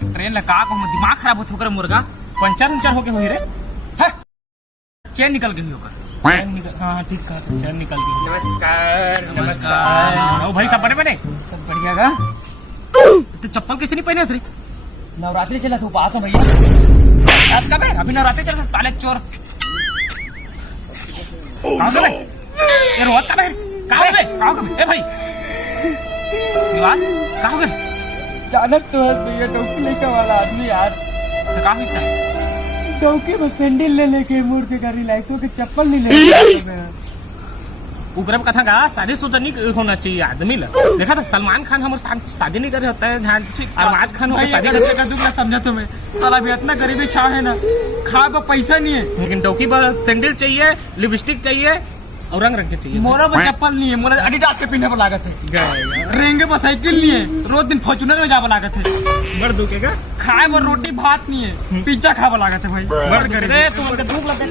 Train ला का कहूं दिमाग खराब होत होकर मुर्गा पंचर होके होई रे। चैन निकल गई होकर। चैन निकल, हाँ ठीक कहा, चैन निकल गई। नमस्कार नमस्कार। ओ भाई सब बने सब बढ़िया का। तो चप्पल कैसे नहीं पहने थे? नवरात्रि चला था उपास है भैया। आज कब है? अभी नवरात्रि चल रहा है, साले चोर। कहाँ गए? ये रोहत कब है? कहाँ गए? कहाँ गए? ए भाई श्रीवास कहाँ गए? जानत तो हंस भैया डोकी लेके वाला आदमी यार। तो कहाँ हिस्सा? डोकी बस सैंडल ले लेके मूर्ति का रिलैक्स होके चप्पल नहीं ले। उग्रम कथा का शादीशुदा नहीं होना चाहिए आदमी ला। देखा था सलमान खान हमारे शादी नहीं करे होता है, अरबाज खान होकर शादी का दुख समझा तुम्हें। साला भी इतना गरीबी छा है ना, खा पर पैसा नहीं है, लेकिन डोकी पर सैंडल चाहिए, लिपस्टिक चाहिए और रंग रंग के चाहिए। मोरा पर चप्पल नहीं है, मोरा एडिडास के पीने पर लागत है। रेंगे पर साइकिल नहीं है, रोज दिन फॉर्च्यूनर में जावा लागत है। बड़ दुखेगा। खाए पर रोटी भात नहीं है, पिज्जा खावा लागत है भाई। बड़ गरीब। तुम दुख लगे